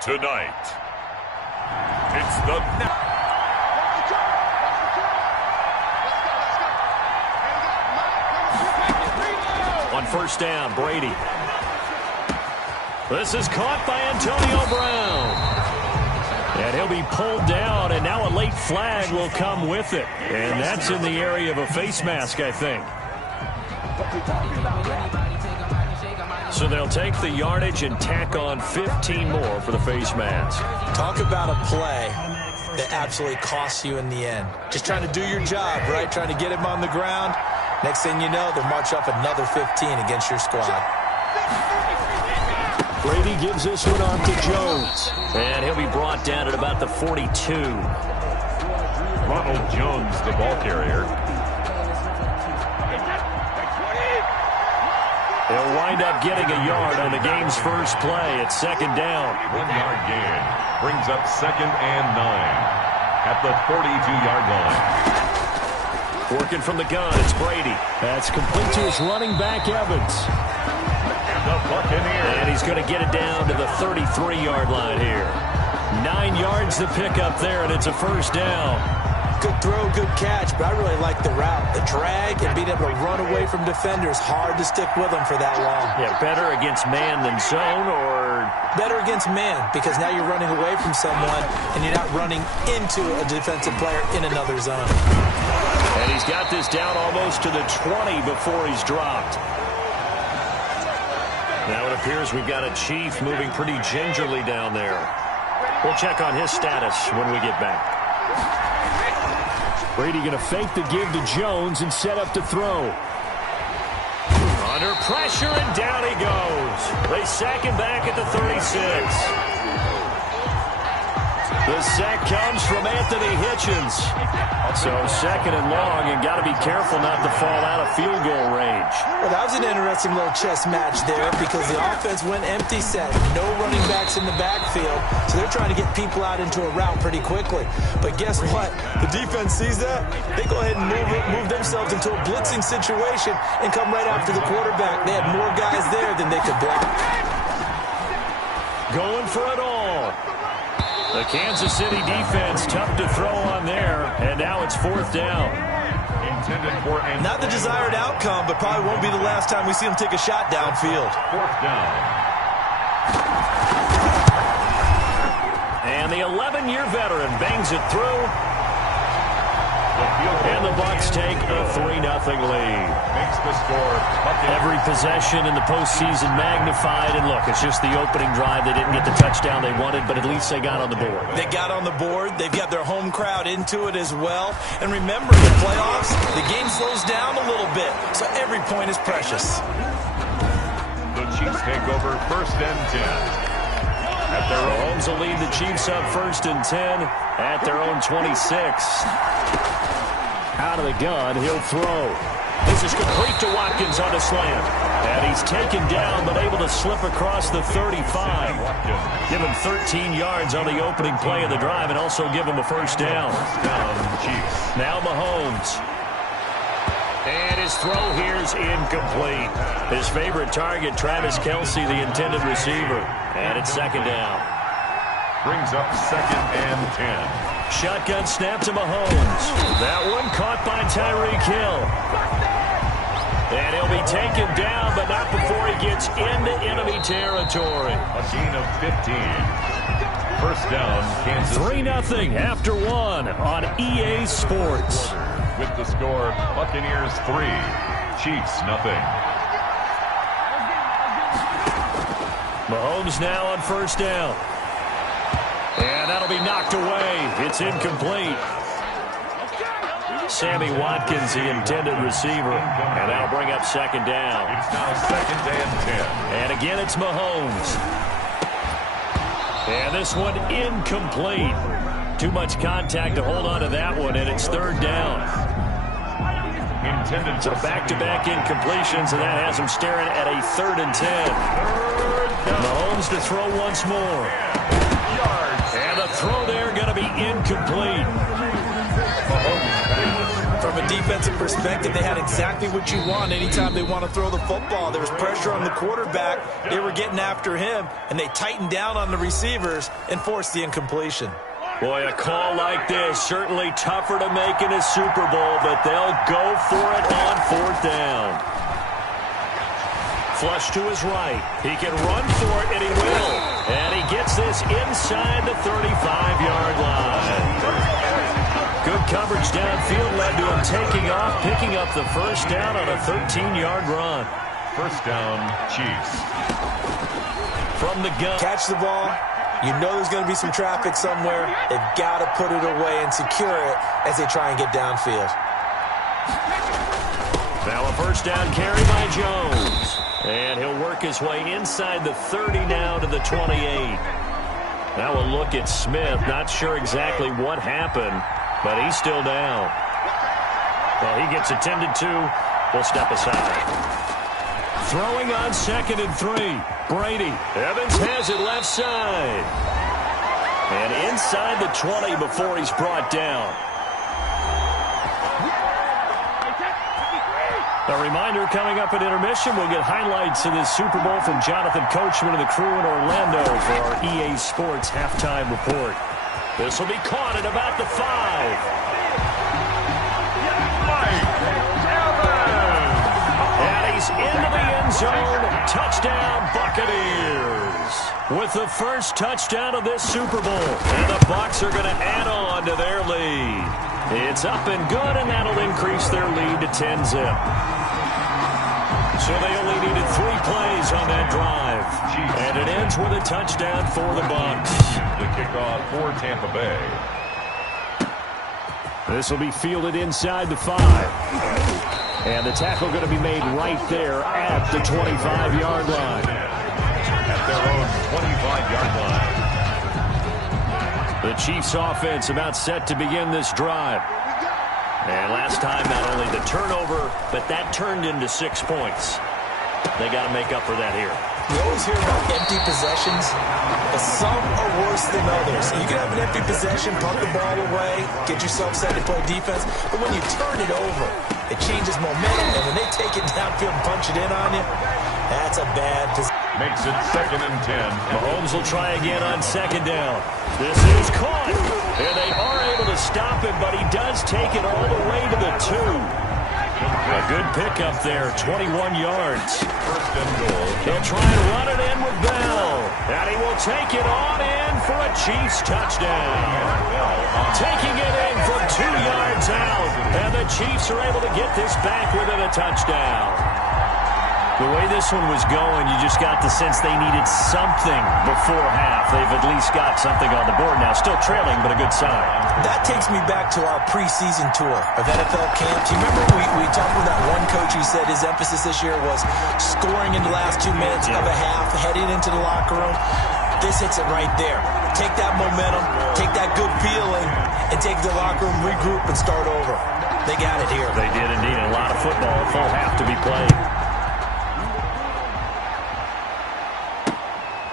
Tonight, it's the... On first down, Brady. This is caught by Antonio Brown. And he'll be pulled down, and now a late flag will come with it. And that's in the area of a face mask, I think. So they'll take the yardage and tack on 15 more for the face mask. Talk about a play that absolutely costs you in the end. Just trying to do your job, right? Trying to get him on the ground. Next thing you know, they'll march up another 15 against your squad. Brady gives this one off to Jones. And he'll be brought down at about the 42. Ronald Jones, the ball carrier. He'll wind up getting a yard on the game's first play. It's second down. 1 yard gain. Brings up 2nd and 9 at the 42-yard line. Working from the gun, it's Brady. That's complete to his running back, Evans. The Buccaneers. And he's going to get it down to the 33-yard line here. 9 yards to pick up there, and it's a first down. Good throw, good catch, but I really like the route. The drag and being able to run away from defenders, hard to stick with them for that long. Yeah, better against man than zone, or... Better against man, because now you're running away from someone, and you're not running into a defensive player in another zone. And he's got this down almost to the 20 before he's dropped. Now it appears we've got a Chief moving pretty gingerly down there. We'll check on his status when we get back. Brady going to fake the give to Jones and set up to throw. Under pressure, and down he goes. They sack him back at the 36. The sack comes from Anthony Hitchens. So 2nd and long, and got to be careful not to fall out of field goal range. Well, that was an interesting little chess match there because the offense went empty set. No running backs in the backfield, so they're trying to get people out into a route pretty quickly. But guess what? The defense sees that. They go ahead and move themselves into a blitzing situation and come right after the quarterback. They had more guys there than they could block. Going for it all. The Kansas City defense tough to throw on there, and now it's 4th down. Not the desired outcome, but probably won't be the last time we see him take a shot downfield. 4th down. And the 11-year veteran bangs it through. And the Bucs take a 3-0 lead. Makes the score. Every possession in the postseason magnified. And look, it's just the opening drive. They didn't get the touchdown they wanted, but at least they got on the board. They got on the board. They've got their home crowd into it as well. And remember, in the playoffs, the game slows down a little bit. So every point is precious. The Chiefs take over 1st and 10. At their own. Mahomes will lead the Chiefs up 1st and 10 at their own 26. Out of the gun, he'll throw. This is complete to Watkins on a slant. And he's taken down, but able to slip across the 35. Give him 13 yards on the opening play of the drive and also give him a first down. Chiefs. Now Mahomes. And his throw here is incomplete. His favorite target, Travis Kelce, the intended receiver. And it's 2nd down. Brings up 2nd and 10. Shotgun snap to Mahomes. That one caught by Tyreek Hill. And he'll be taken down, but not before he gets into enemy territory. A gain of 15. 1st down, Kansas City. 3-0 after 1 on EA Sports. With the score, Buccaneers 3, Chiefs 0. Mahomes now on 1st down. And that'll be knocked away. It's incomplete. Sammy Watkins, the intended receiver. And that'll bring up 2nd down. It's now 2nd and 10. And again, it's Mahomes. And this one incomplete. Too much contact to hold on to that one, and it's 3rd down. Intended so back-to-back incompletions, and that has him staring at a 3rd and 10. Mahomes to throw once more. And the throw there going to be incomplete. From a a defensive perspective, they had exactly what you want anytime they want to throw the football. There was pressure on the quarterback. They were getting after him, and they tightened down on the receivers and forced the incompletion. Boy, a call like this, certainly tougher to make in a Super Bowl, but they'll go for it on 4th down. Flush to his right. He can run for it, and he will. And he gets this inside the 35-yard line. Good coverage downfield led to him taking off, picking up the first down on a 13-yard run. First down, Chiefs. From the gun. Catch the ball. You know there's going to be some traffic somewhere. They've got to put it away and secure it as they try and get downfield. Now a first down carry by Jones. And he'll work his way inside the 30 now to the 28. Now a look at Smith. Not sure exactly what happened, but he's still down. Well, he gets attended to. We'll step aside. Throwing on 2nd and 3. Brady. Evans has it left side. And inside the 20 before he's brought down. A reminder, coming up at intermission, we'll get highlights of this Super Bowl from Jonathan Coachman and the crew in Orlando for our EA Sports halftime report. This will be caught at about the 5. Into the end zone. Touchdown, Buccaneers. With the first touchdown of this Super Bowl. And the Bucs are going to add on to their lead. It's up and good, and that'll increase their lead to 10-zip. So they only needed 3 plays on that drive. And it ends with a touchdown for the Bucs. The kickoff for Tampa Bay. This will be fielded inside the 5. And the tackle going to be made right there at the 25-yard line. At their own 25-yard line. The Chiefs offense about set to begin this drive. And last time, not only the turnover, but that turned into 6 points. They got to make up for that here. You always hear about empty possessions, but some are worse than others. You can have an empty possession, punt the ball away, get yourself set to play defense, but when you turn it over, it changes momentum, and when they take it downfield and punch it in on you, that's a bad position. Makes it 2nd and 10. Mahomes will try again on 2nd down. This is caught, and they are able to stop him, but he does take it all the way to the 2. A good pickup there, 21 yards. First and goal. He'll try and run it in with Bell. And he will take it on in for a Chiefs touchdown. Taking it in from 2 yards out. And the Chiefs are able to get this back within a touchdown. The way this one was going, you just got the sense they needed something before half. They've at least got something on the board now. Still trailing, but a good sign. That takes me back to our preseason tour of NFL camps. You remember we talked with that one coach who said his emphasis this year was scoring in the last 2 minutes of a half, heading into the locker room. This hits it right there. Take that momentum, take that good feeling, and take the locker room, regroup, and start over. They got it here. They did indeed. A lot of football, a full half to be played.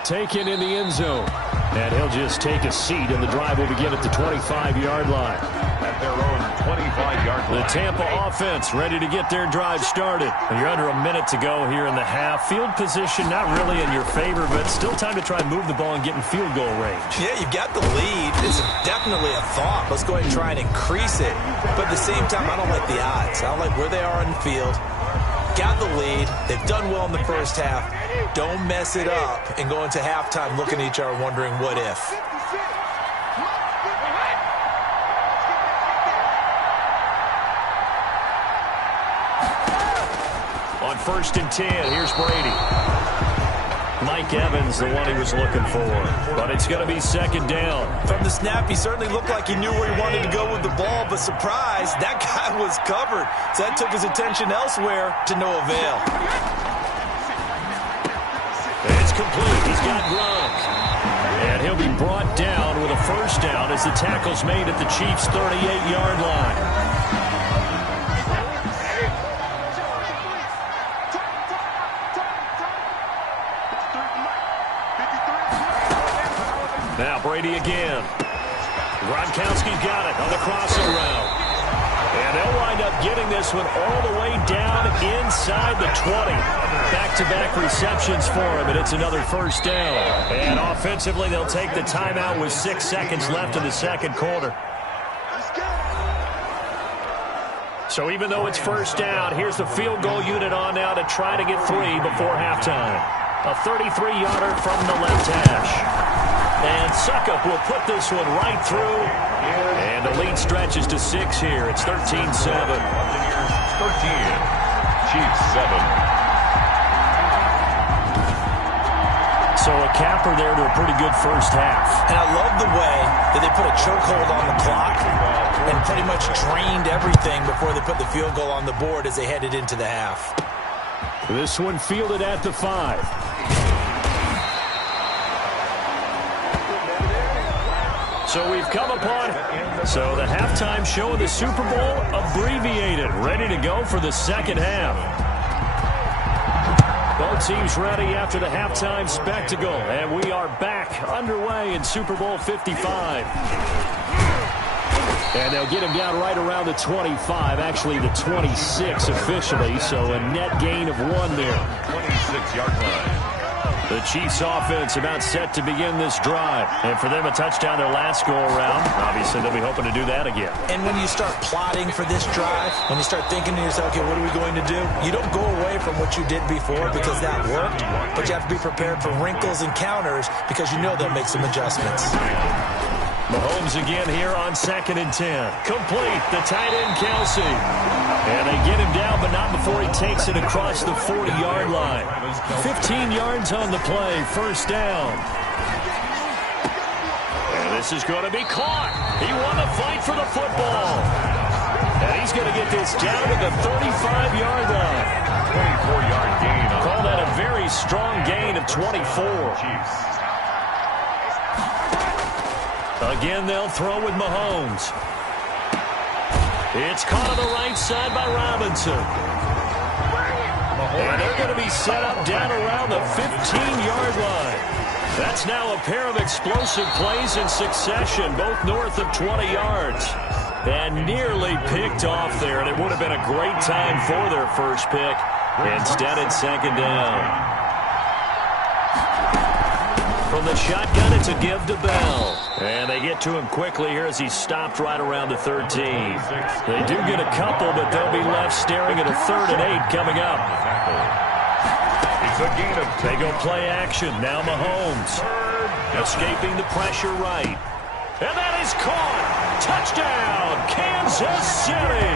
Taken in the end zone. And he'll just take a seat, and the drive will begin at the 25-yard line. At their own 25-yard line. The Tampa offense ready to get their drive started. And you're under a minute to go here in the half. Field position not really in your favor, but still time to try and move the ball and get in field goal range. Yeah, you've got the lead. It's definitely a thought. Let's go ahead and try and increase it. But at the same time, I don't like the odds. I don't like where they are in the field. Got the lead. They've done well in the first half. Don't mess it up and go into halftime looking at each other wondering what if. On 1st and 10, here's Brady. Mike Evans, the one he was looking for. But it's going to be 2nd down. From the snap, he certainly looked like he knew where he wanted to go with the ball, but surprise, that guy was covered. So that took his attention elsewhere to no avail. It's complete. He's got Gronk. And he'll be brought down with a first down as the tackle's made at the Chiefs' 38-yard line. Now Brady again. Gronkowski's got it on the crossover route. And they'll wind up getting this one all the way down inside the 20. Back-to-back receptions for him, and it's another first down. And offensively, they'll take the timeout with 6 seconds left in the second quarter. So even though it's first down, here's the field goal unit on now to try to get 3 before halftime. A 33-yarder from the left hash. And Suckup will put this one right through. And the lead stretches to 6 here. It's 13-7. 13. Chiefs 7. So a capper there to a pretty good first half. And I love the way that they put a chokehold on the clock and pretty much drained everything before they put the field goal on the board as they headed into the half. This one fielded at the 5. So we've come upon the halftime show of the Super Bowl abbreviated, ready to go for the second half. Both teams ready after the halftime spectacle, and we are back underway in Super Bowl 55. And they'll get him down right around the 25, actually the 26 officially, so a net gain of 1 there. 26-yard line. The Chiefs offense about set to begin this drive. And for them, a touchdown their last go-around. Obviously, they'll be hoping to do that again. And when you start plotting for this drive, when you start thinking to yourself, okay, what are we going to do? You don't go away from what you did before because that worked, but you have to be prepared for wrinkles and counters because you know they'll make some adjustments. Mahomes again here on 2nd and 10. Complete, the tight end Kelsey. And they get him down, but not before he takes it across the 40-yard line. 15 yards on the play, first down. And this is going to be caught. He won the fight for the football. And he's going to get this down to the 35-yard line. 24-yard gain. Call that a very strong gain of 24. Chiefs. Again, they'll throw with Mahomes. It's caught on the right side by Robinson. And they're going to be set up down around the 15-yard line. That's now a pair of explosive plays in succession, both north of 20 yards. And nearly picked off there, and it would have been a great time for their first pick. Instead, it's second down. From the shotgun, it's a give to Bell. And they get to him quickly here as he's stopped right around the 13. They do get a couple, but they'll be left staring at a 3rd and 8 coming up. It's a gain of 2. They go play action. Now Mahomes. Escaping the pressure right. And that is caught. Touchdown, Kansas City.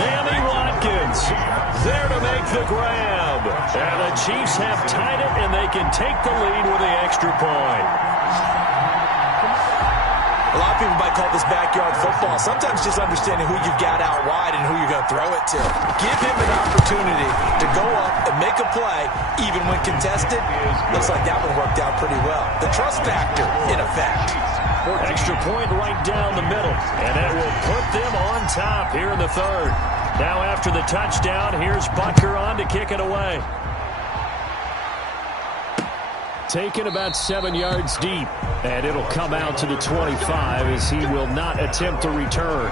Sammy Watkins there to make the grab. And the Chiefs have tied it, and they can take the lead with the extra point. A lot of people might call this backyard football. Sometimes just understanding who you've got out wide and who you're going to throw it to. Give him an opportunity to go up and make a play, even when contested. Looks like that one worked out pretty well. The trust factor, in effect. Extra point right down the middle, and that will put them on top here in the 3rd. Now after the touchdown, here's Butker on to kick it away. Taken about 7 yards deep, and it'll come out to the 25 as he will not attempt to return.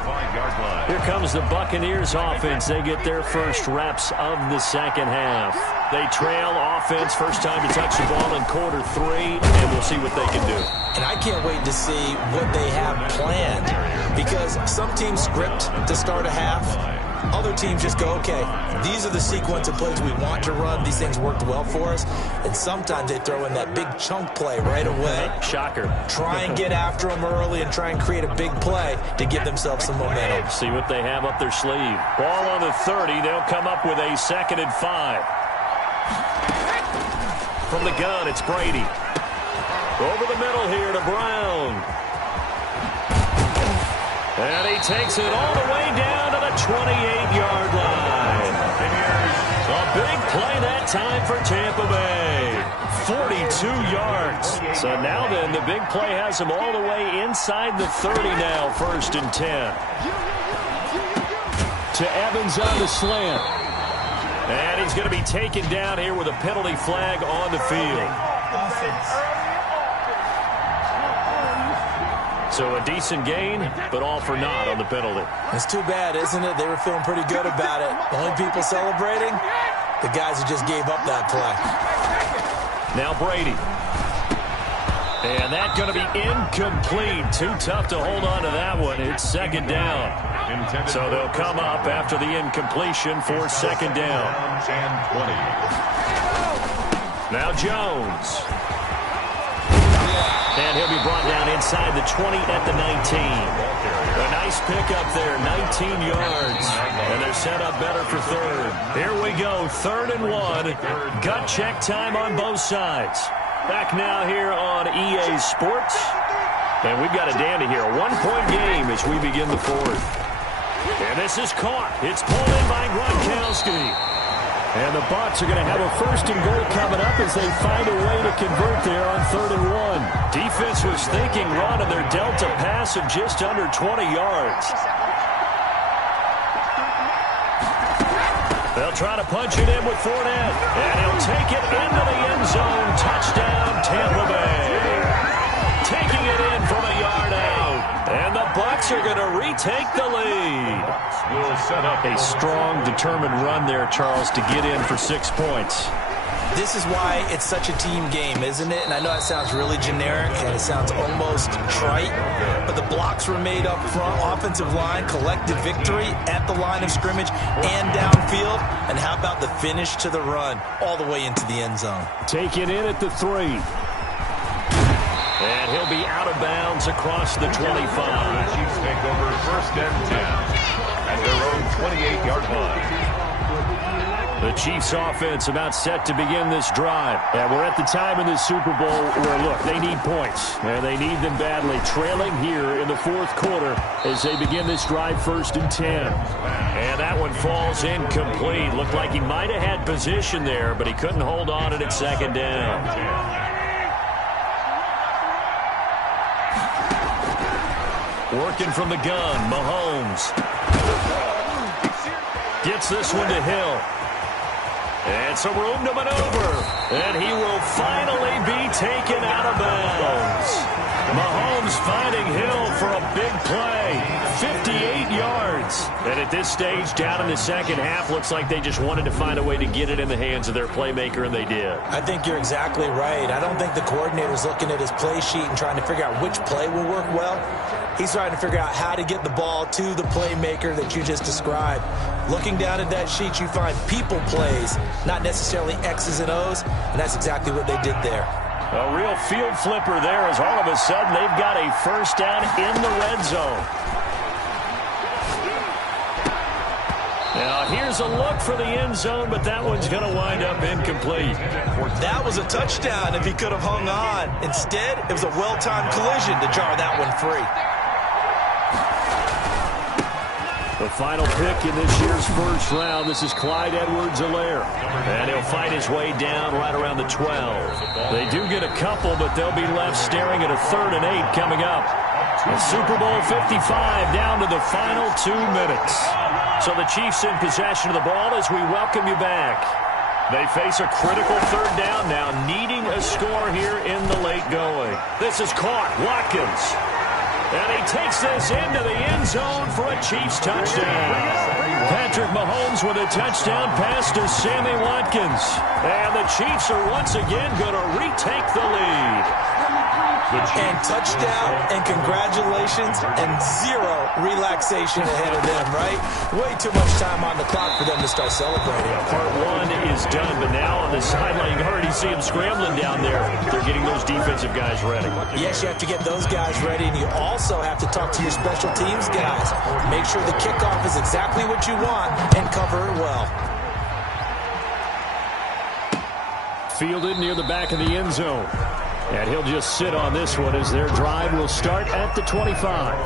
Here comes the Buccaneers offense. They get their first reps of the second half. They trail offense, first time to touch the ball in quarter 3, and we'll see what they can do. And I can't wait to see what they have planned, because some teams script to start a half. Other teams just go, okay, these are the sequence of plays we want to run. These things worked well for us. And sometimes they throw in that big chunk play right away. Shocker. Try and get after them early and try and create a big play to give themselves some momentum. See what they have up their sleeve. Ball on the 30. They'll come up with a 2nd and 5. From the gun, it's Brady. Over the middle here to Brown. And he takes it all the way down to the 28-yard line. A big play that time for Tampa Bay. 42 yards. So now then, the big play has him all the way inside the 30 now, 1st and 10. To Evans on the slant. And he's going to be taken down here with a penalty flag on the field. So a decent gain, but all for naught on the penalty. It's too bad, isn't it? They were feeling pretty good about it. The only people celebrating, the guys who just gave up that play. Now Brady. And that's going to be incomplete. Too tough to hold on to that one. It's second down. So they'll come up after the incompletion for second down. Now Jones. And he'll be brought down inside the 20 at the 19. A nice pickup there, 19 yards. And they're set up better for third. Here we go, 3rd and 1. Gut check time on both sides. Back now here on EA Sports. And we've got a dandy here. A 1-point game as we begin the 4th. And this is caught. It's pulled in by Gronkowski. And the Bucs are going to have a 1st and goal coming up as they find a way to convert there on 3rd and 1. Defense was thinking run, and they're dealt a pass of just under 20 yards. They'll try to punch it in with Fournette. And he'll take it into the end zone. Touchdown, Tampa Bay. Taking it in from a yard out. And the Bucs are going to retake the lead. Will set up a strong, determined run there, Charles, to get in for 6 points. This is why it's such a team game, isn't it? And I know it sounds really generic and it sounds almost trite, but the blocks were made up front, offensive line, collected victory at the line of scrimmage and downfield. And how about the finish to the run all the way into the end zone? Take it in at the 3. And he'll be out of bounds across the 25. Chiefs take over 1st and 10 at their own 28-yard line. The Chiefs offense about set to begin this drive. And we're at the time in this Super Bowl where, look, they need points. And they need them badly. Trailing here in the 4th quarter as they begin this drive 1st and 10. And that one falls incomplete. Looked like he might have had position there, but he couldn't hold on at 2nd down. Working from the gun, Mahomes. Gets this one to Hill. And some room to maneuver. And he will finally be taken out of bounds. Mahomes finding Hill for a big play. 58 yards. And at this stage, down in the second half, looks like they just wanted to find a way to get it in the hands of their playmaker, and they did. I think you're exactly right. I don't think the coordinator's looking at his play sheet and trying to figure out which play will work well. He's trying to figure out how to get the ball to the playmaker that you just described. Looking down at that sheet, you find people plays, not necessarily X's and O's, and that's exactly what they did there. A real field flipper there as all of a sudden they've got a 1st down in the red zone. Now here's a look for the end zone, but that one's going to wind up incomplete. That was a touchdown if he could have hung on. Instead, it was a well-timed collision to jar that one free. The final pick in this year's 1st round, this is Clyde Edwards-Helaire. And he'll fight his way down right around the 12. They do get a couple, but they'll be left staring at a 3rd and 8 coming up. And Super Bowl 55 down to the final 2 minutes. So the Chiefs in possession of the ball as we welcome you back. They face a critical 3rd down now, needing a score here in the late going. This is caught. Watkins. And he takes this into the end zone for a Chiefs touchdown. Patrick Mahomes with a touchdown pass to Sammy Watkins. And the Chiefs are once again going to retake the lead. And touchdown and congratulations and 0 relaxation ahead of them, right? Way too much time on the clock for them to start celebrating. Part 1 is done, but now on the sideline, you can already see them scrambling down there. They're getting those defensive guys ready. Yes, you have to get those guys ready, and you also have to talk to your special teams guys. Make sure the kickoff is exactly what you want and cover it well. Fielded near the back of the end zone. And he'll just sit on this one as their drive will start at the 25.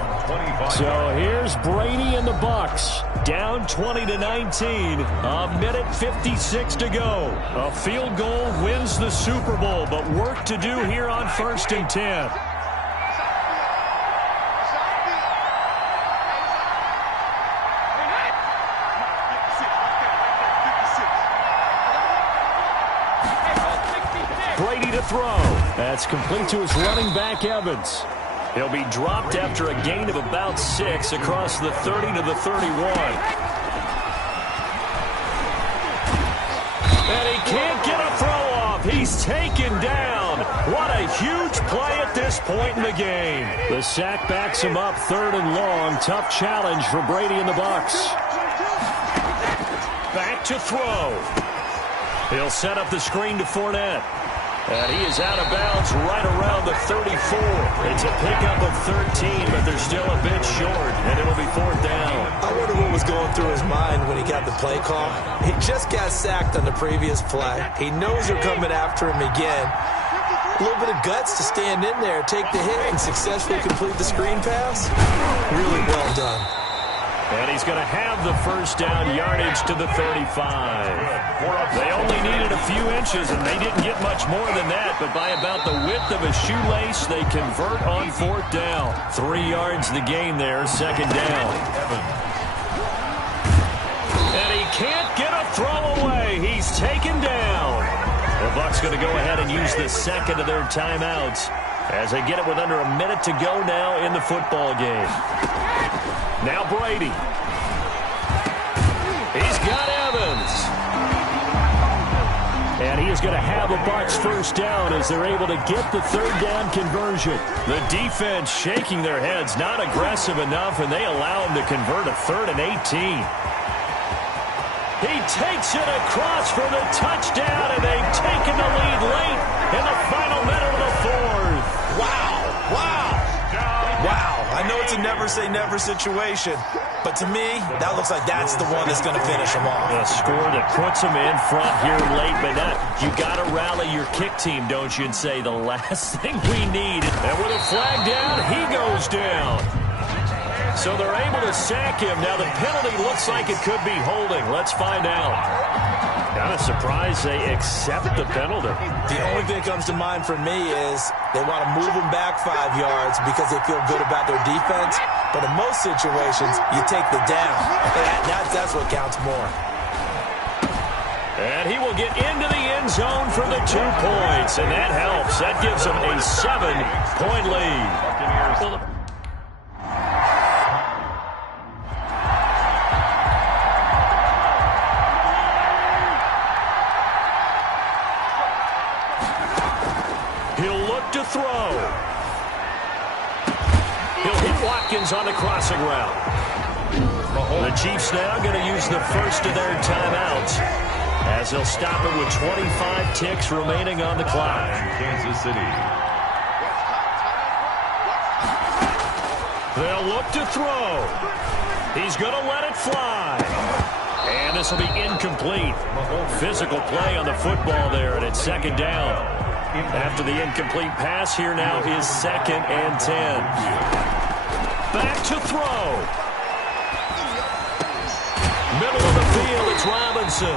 So here's Brady and the Bucs. Down 20-19. A minute 56 to go. A field goal wins the Super Bowl, but work to do here on 1st and 10. Brady to throw. That's complete to his running back, Evans. He'll be dropped after a gain of about 6 across the 30 to the 31. And he can't get a throw off. He's taken down. What a huge play at this point in the game. The sack backs him up 3rd and long. Tough challenge for Brady and the Bucs. Back to throw. He'll set up the screen to Fournette. And he is out of bounds right around the 34. It's a pickup of 13, but they're still a bit short, and it'll be 4th down. I wonder what was going through his mind when he got the play call. He just got sacked on the previous play. He knows they're coming after him again. A little bit of guts to stand in there, take the hit, and successfully complete the screen pass. Really well done. And he's going to have the 1st down, yardage to the 35. They only needed a few inches, and they didn't get much more than that. But by about the width of a shoelace, they convert on 4th down. 3 yards the gain there, 2nd down. And he can't get a throw away. He's taken down. The Bucs going to go ahead and use the 2nd of their timeouts as they get it with under a minute to go now in the football game. Now Brady. He's got Evans. And he is going to have the Bucs 1st down as they're able to get the 3rd down conversion. The defense shaking their heads, not aggressive enough, and they allow him to convert a 3rd and 18. He takes it across for the touchdown, and they've taken the lead late in the final minute of the 4th. Wow. I know it's a never-say-never situation, but to me, that looks like that's the one that's going to finish him off. A score that puts him in front here late, but you got to rally your kick team, don't you, and say the last thing we need. And with a flag down, he goes down. So they're able to sack him. Now the penalty looks like it could be holding. Let's find out. Kind of surprised they accept the penalty. The only thing that comes to mind for me is they want to move him back 5 yards because they feel good about their defense. But in most situations, you take the down. That's what counts more. And he will get into the end zone for the 2 points. And that helps. That gives them a 7-point lead. To throw. He'll hit Watkins on the crossing route. The Chiefs now going to use the 1st of their timeouts as they'll stop it with 25 ticks remaining on the clock. Kansas City. They'll look to throw. He's going to let it fly. And this will be incomplete. Physical play on the football there, and it's 2nd down. After the incomplete pass, here now is 2nd and 10. Back to throw. Middle of the field, it's Robinson.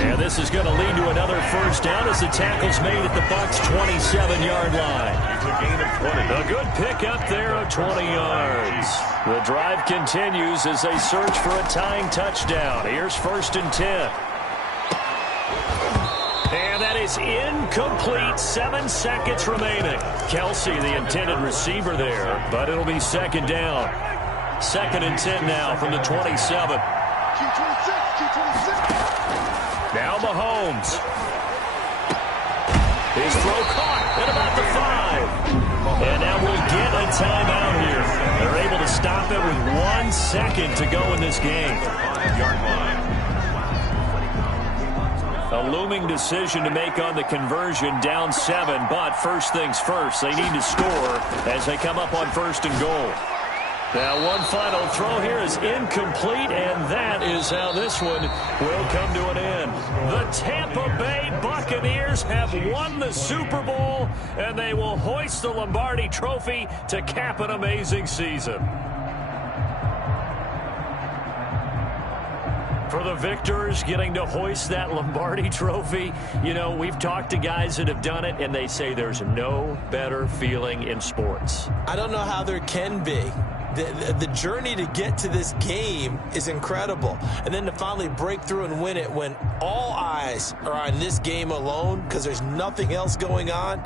And this is going to lead to another 1st down as the tackle's made at the Bucs' 27-yard line. It's a gain of 20. A good pickup there of 20 yards. The drive continues as they search for a tying touchdown. Here's 1st and 10. And that is incomplete. 7 seconds remaining. Kelsey, the intended receiver there, but it'll be 2nd down. 2nd and 10 now from the 27. Now Mahomes. His throw caught at about the 5. And now we'll get a timeout here. They're able to stop it with 1 second to go in this game. 5-yard line. A looming decision to make on the conversion, down 7, but first things first, they need to score as they come up on 1st and goal. Now one final throw here is incomplete, and that is how this one will come to an end. The Tampa Bay Buccaneers have won the Super Bowl, and they will hoist the Lombardi Trophy to cap an amazing season. For the victors getting to hoist that Lombardi Trophy, you know, we've talked to guys that have done it, and they say there's no better feeling in sports. I don't know how there can be. The journey to get to this game is incredible. And then to finally break through and win it when all eyes are on this game alone because there's nothing else going on,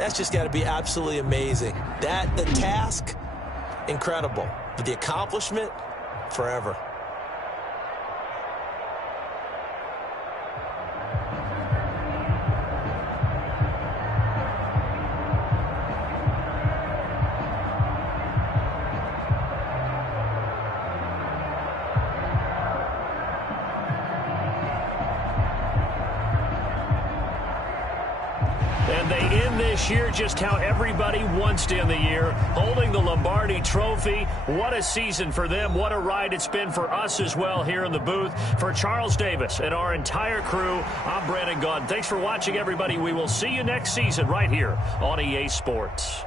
That's just got to be absolutely amazing. The task, incredible. But the accomplishment, forever. And they end this year just how everybody wants to end the year, holding the Lombardi Trophy. What a season for them. What a ride it's been for us as well here in the booth. For Charles Davis and our entire crew, I'm Brandon Gaudin. Thanks for watching, everybody. We will see you next season right here on EA Sports.